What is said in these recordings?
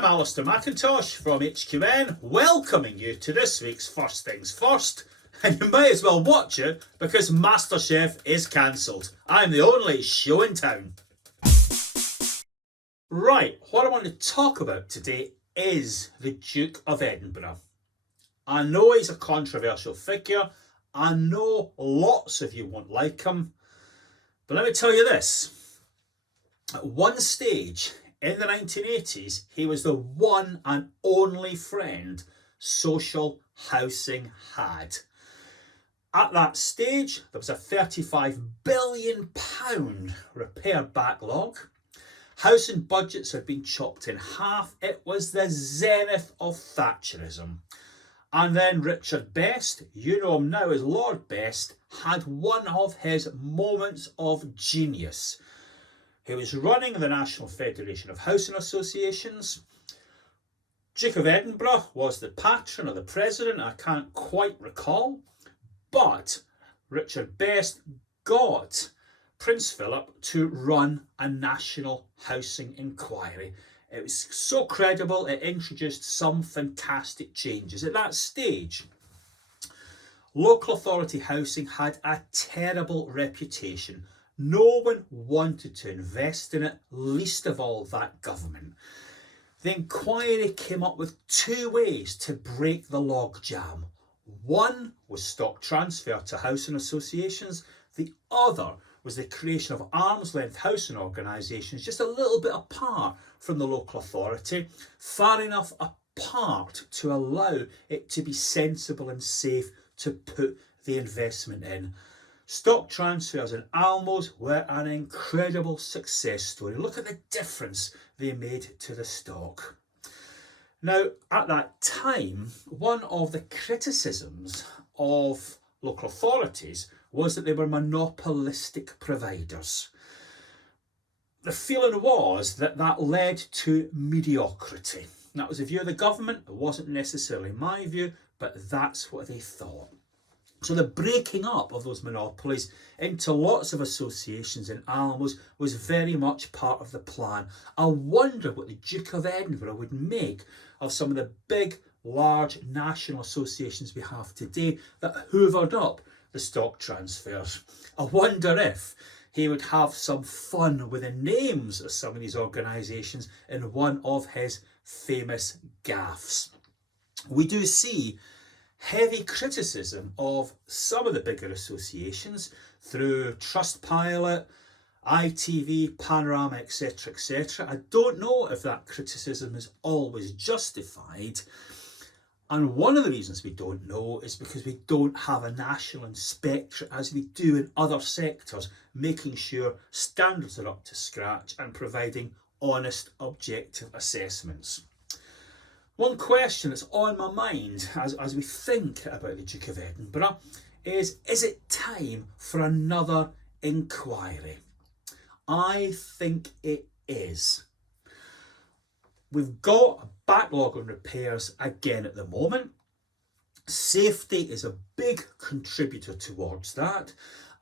I'm Alistair McIntosh from HQN, welcoming you to this week's First Things First. And you might as well watch it because MasterChef is cancelled. I'm the only show in town. Right, what I want to talk about today is the Duke of Edinburgh. I know he's a controversial figure. I know lots of you won't like him. But let me tell you this. At one stage in the 1980s, he was the one and only friend social housing had. At that stage, there was a £35 billion repair backlog. Housing budgets had been chopped in half. It was the zenith of Thatcherism. And then Richard Best, you know him now as Lord Best, had one of his moments of genius. He was running the National Federation of Housing Associations. Duke of Edinburgh was the patron or the president, I can't quite recall. But Richard Best got Prince Philip to run a national housing inquiry. It was so credible, it introduced some fantastic changes. At that stage, local authority housing had a terrible reputation. No one wanted to invest in it, least of all that government. The inquiry came up with two ways to break the logjam. One was stock transfer to housing associations. The other was the creation of arm's length housing organisations just a little bit apart from the local authority, far enough apart to allow it to be sensible and safe to put the investment in. Stock transfers in Almos were an incredible success story. Look at the difference they made to the stock. Now, at that time, one of the criticisms of local authorities was that they were monopolistic providers. The feeling was that that led to mediocrity. That was the view of the government. It wasn't necessarily my view, but that's what they thought. So the breaking up of those monopolies into lots of associations in Almos was very much part of the plan. I wonder what the Duke of Edinburgh would make of some of the big, large national associations we have today that hoovered up the stock transfers. I wonder if he would have some fun with the names of some of these organisations in one of his famous gaffes. We do see heavy criticism of some of the bigger associations through Trustpilot, ITV, Panorama, etc., etc. I don't know if that criticism is always justified. And one of the reasons we don't know is because we don't have a national inspectorate as we do in other sectors, making sure standards are up to scratch and providing honest, objective assessments. One question that's on my mind as we think about the Duke of Edinburgh is it time for another inquiry? I think it is. We've got a backlog on repairs again at the moment. Safety is a big contributor towards that.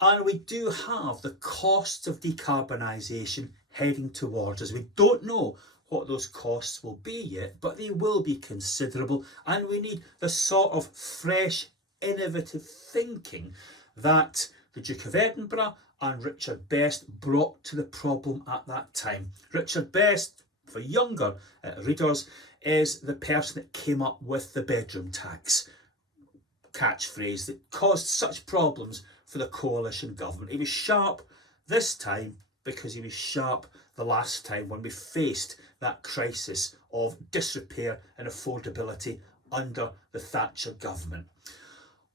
And we do have the costs of decarbonisation heading towards us. We don't know what those costs will be yet, but they will be considerable. And we need the sort of fresh, innovative thinking that the Duke of Edinburgh and Richard Best brought to the problem at that time. Richard Best, for younger readers, is the person that came up with the bedroom tax catchphrase that caused such problems for the coalition government. He was sharp this time because he was sharp the last time when we faced that crisis of disrepair and affordability under the Thatcher government.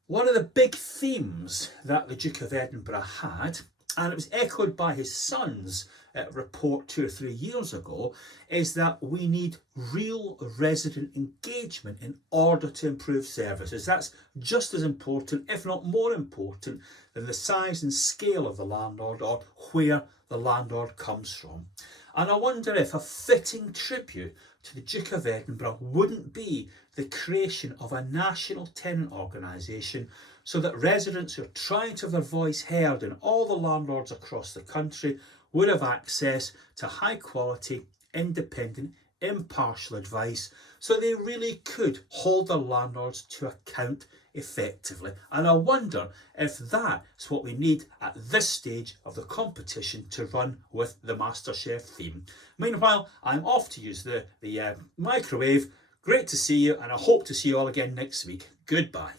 One of the big themes that the Duke of Edinburgh had, and it was echoed by his son's report 2 or 3 years ago, is that we need real resident engagement in order to improve services. That's just as important, if not more important, than the size and scale of the landlord or where the landlord comes from. And I wonder if a fitting tribute to the Duke of Edinburgh wouldn't be the creation of a national tenant organisation so that residents who are trying to have their voice heard in all the landlords across the country would have access to high quality, independent, impartial advice so they really could hold their landlords to account effectively. And I wonder if that's what we need at this stage of the competition to run with the MasterChef theme. Meanwhile, I'm off to use the microwave. Great to see you, and I hope to see you all again next week. Goodbye.